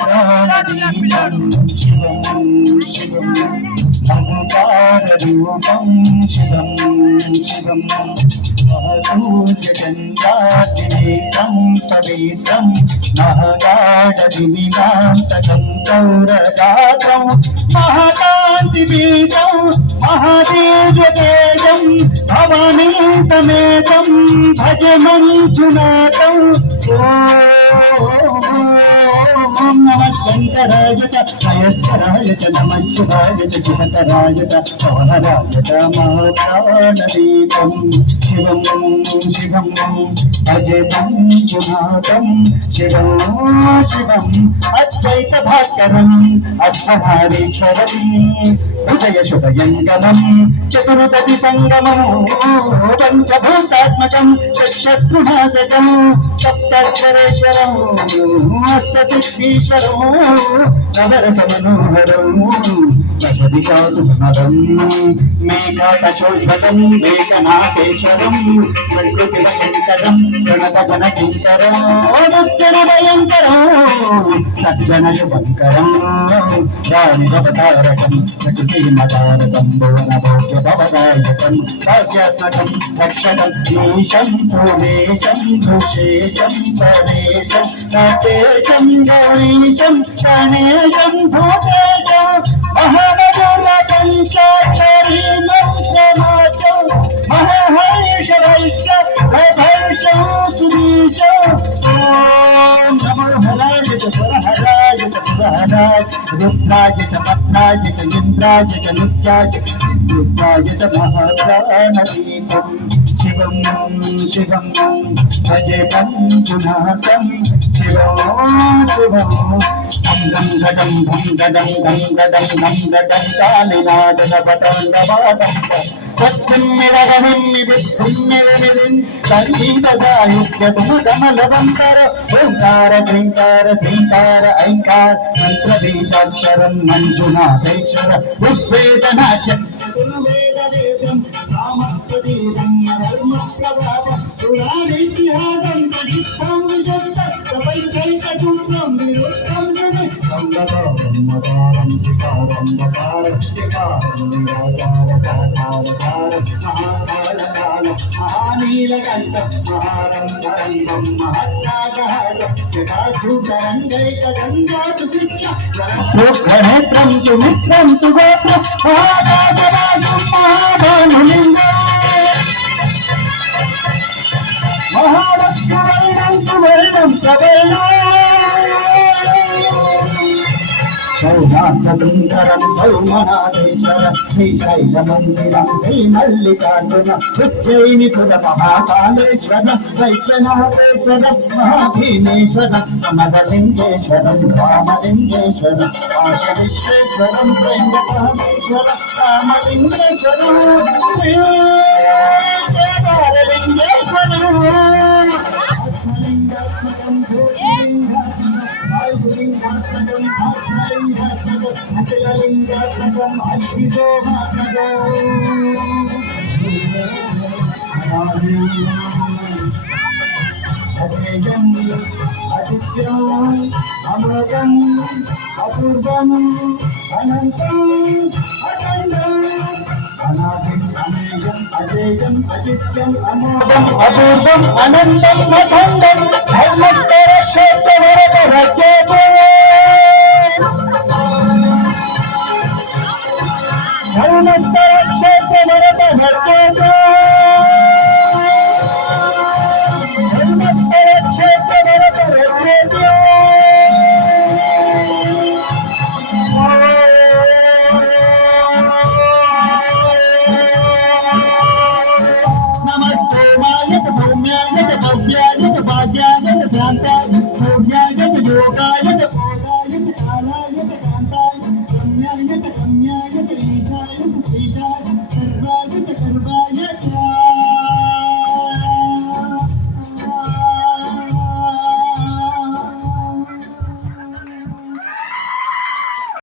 ప్రాణదీపం శివం శివం అహంకారరూపం శివం శివం సూర్యచంద్రాగ్నినేత్రం పవిత్రం మహగాఢదిమినాంతకం సౌరగాత్రం మహాకాంతిబీజం మహాదీర్ఘతేజం భవానీ సమేతం భజ మంజునాథం ఓం నమః శంకరాయ చ నమస్కరాయ చ నమః శివాయ చ శివతరాయ చ పవనరాయ చ మహాప్రాణదీపం శివం శివం అజయ మంజునాథం శివం శివం అద్వైత భాస్కరం అక్షహారీశ్వరం హృదయ శుభయంగమం చతుర్పతి సంగమం పంచభూతాత్మకం శత్రునాశకం సప్తస్వరేశ్వరం అష్టసిద్ధీశ్వరం నవరస మనోహరం దశదిశాసుమరం మేఘాకచోజ్వలం మేఘనాథేశ్వరం ప్రకృతిశంకరం గణపజన కింకరం దుర్జన భయంకరం సజ్జన శుభంకరం రాణిరవతారకం ప్రకృతిమతారకం భువన భోగ్య భవదాయకం భాగ్యాత్మకం రక్షకం ఈశం భూమేశం భూషేశం పరేశం నాటేశం గౌరీశం గణేశం భూతేశం మహానగరకం చాక్షరీ మంత్రమాచం మహాహర్షవైశ్య వైభర్షం సుదీశం ఓం నమో హరాయ చ స్వరహరాయ చ పురహరాయ రుద్రాయ చ పద్మాయ చ ఇంద్రాయ చ నిత్యాయ రుద్రాయ చ మహాప్రాణదీపం శివం శివం భజే మంజునాథం శివం శివం గం గం గం గం గం గం గం గం కాళినాదన పతంగవాదం సంగీత సాహిత్య సుమకమలవంకర ఓంకార శ్రీంకార శ్రీంకార ఐంకార మంత్రదీపాక్షరం మంజునాథేశ్వర ఉద్వేదనాచ వేదవేదం సామర్థ్యదేవం ధర్మ ప్రభావం పురాణేతిహాసం పఠిత్వం విశుద్ధ సూత్రం విరుద్ధం మదారం శికారం మకారం శికారం నిరాకార సాకార మహాకాళకాల మహానీలకంఠ మహారంభరంభం మహత్యాగహార శిఖాచూతరంగైక గంగాటు శిక్షణేత్రం సుమిత్రం సుగోత్ర మహాదాసదాసం మహాభానులింగం మహారక్షవర్ణం సువర్ణం ప్రవర్ణం సౌనాష్టసుందరం సౌమనాథేశ్వర శ్రీశైలమందిరం శ్రీమల్లికార్జున ఉజ్జయినిపుర మహాకాళేశ్వర వైద్యనాథేశ్వర మహాభీమేశ్వర సమదలింగేశ్వరం రామలింగేశ్వర ఆశవిశ్వేశ్వరం ప్రేమకామేశ్వర రామలింగేశ్వరం కేదారలింగేశ్వరం అఖిలలింగాత్మకం అద్వితోమాత్మకం అజేయం అదిత్యం అమృతం అపూర్వం అనంతం అఖండం అనాదిం అమేయం అజేయం అజిత్యం అమోఘం అపూర్వం అనంతం అఖండం ధర్మత్తర క్షేత్రవరద రచతే ధర్మత్తర క్షేత్రవరద రచతే ధర్మత్తర క్షేత్రవరద రచతే सर्वाय च सर्वाय च